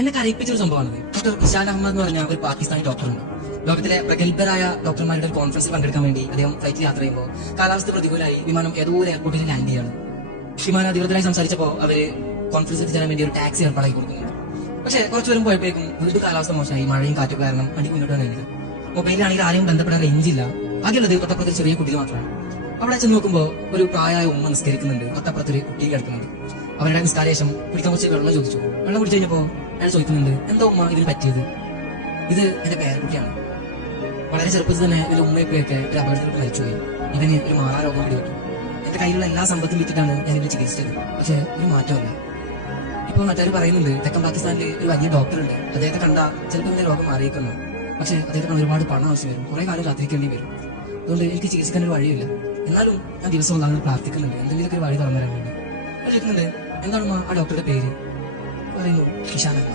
എന്നെ കരയിപ്പിച്ചൊരു സംഭവമാണ്. ഡോക്ടർ ഇഷാൻ അഹമ്മദ് എന്ന് പറഞ്ഞ ഒരു പാകിസ്ഥാനി ഡോക്ടറുണ്ട്. ലോകത്തിലെ പ്രഗത്ഭരായ ഡോക്ടർമാരുടെ ഒരു കോൺഫറൻസിൽ പങ്കെടുക്കാൻ വേണ്ടി അദ്ദേഹം ഫ്ലൈറ്റിൽ യാത്ര ചെയ്യുമ്പോൾ കാലാവസ്ഥ പ്രതികൂലമായി വിമാനം ഏതോ ഒരു എയർപോർട്ടിൽ ലാൻഡ് ചെയ്യാണ്. വിമാന അധികൃതരായി സംസാരിച്ചപ്പോൾ അവര് കോൺഫറൻസ് എത്തിച്ചേരാൻ വേണ്ടി ഒരു ടാക്സി ഏർപ്പാടാക്കി കൊടുക്കുന്നുണ്ട്. പക്ഷേ കുറച്ചു പേരും പോയപ്പോഴേക്കും വീണ്ടും കാലാവസ്ഥ മോശമായി, മഴയും കാറ്റും കാരണം വണ്ടി മുന്നോട്ട് വന്നില്ല. മൊബൈലിലാണെങ്കിൽ ആരെയും ബന്ധപ്പെടാൻ റേഞ്ചില്ല. ബാക്കിയുള്ളത് തൊട്ടപ്പുറത്ത് ഒരു ചെറിയ കുട്ടി മാത്രമാണ്. അവിടെ ചെന്ന് നോക്കുമ്പോൾ ഒരു പ്രായമായ ഉമ്മ നിസ്കരിക്കുന്നുണ്ട്, തൊട്ടപ്പുറത്തൊരു കുട്ടി കിടക്കുന്നുണ്ട്. അവരുടെ നിസ്കാരശേഷം കുടിക്കാൻ കുറച്ച് വെള്ളം ചോദിച്ചു. വെള്ളം കുടിച്ചു കഴിഞ്ഞപ്പോൾ അയാൾ ചോദിക്കുന്നുണ്ട്, എന്താ ഉമ്മ ഇതിന് പറ്റിയത്? ഇത് എന്റെ പേരക്കുട്ടിയാണ്. വളരെ ചെറുപ്പത്തിൽ തന്നെ എന്റെ ഉമ്മയൊക്കെ ഒരു അപകടത്തിലോട്ട് മരിച്ചുപോയി. ഇവന് ഒരു മാറാരോഗം പിടിപെട്ടു. എന്റെ കയ്യിലുള്ള എല്ലാ സമ്പത്തും വിറ്റിട്ടാണ് ഞാൻ ഇതിനെ ചികിത്സിച്ചത്. പക്ഷെ ഒരു മാറ്റമല്ല. ഇപ്പൊ നാട്ടുകാർ പറയുന്നുണ്ട്, തെക്കൻ പാകിസ്ഥാനിൽ ഒരു വലിയ ഡോക്ടർ ഉണ്ട്, അദ്ദേഹത്തെ കണ്ടാൽ ചിലപ്പോൾ ഇങ്ങനെ രോഗം മാറിയേക്കുന്നു. പക്ഷെ അദ്ദേഹത്തെ ഒരുപാട് പണം ആവശ്യം വരും, കുറെ കാലം കാത്തിരിക്കേണ്ടി വരും. അതുകൊണ്ട് എനിക്ക് ചികിത്സിക്കാൻ ഒരു വഴിയില്ല. എന്നാലും ഞാൻ ദിവസവും അങ്ങനെ പ്രാർത്ഥിക്കുന്നുണ്ട്, എന്തെങ്കിലുമൊക്കെ ഒരു വഴി തുറന്നു തരാൻ വേണ്ടി. ചോദിക്കുന്നുണ്ട്, എന്താണ് ആ ഡോക്ടറുടെ പേര്? പറയുന്നു, ഇഷാൻ അഹമ്മദ്.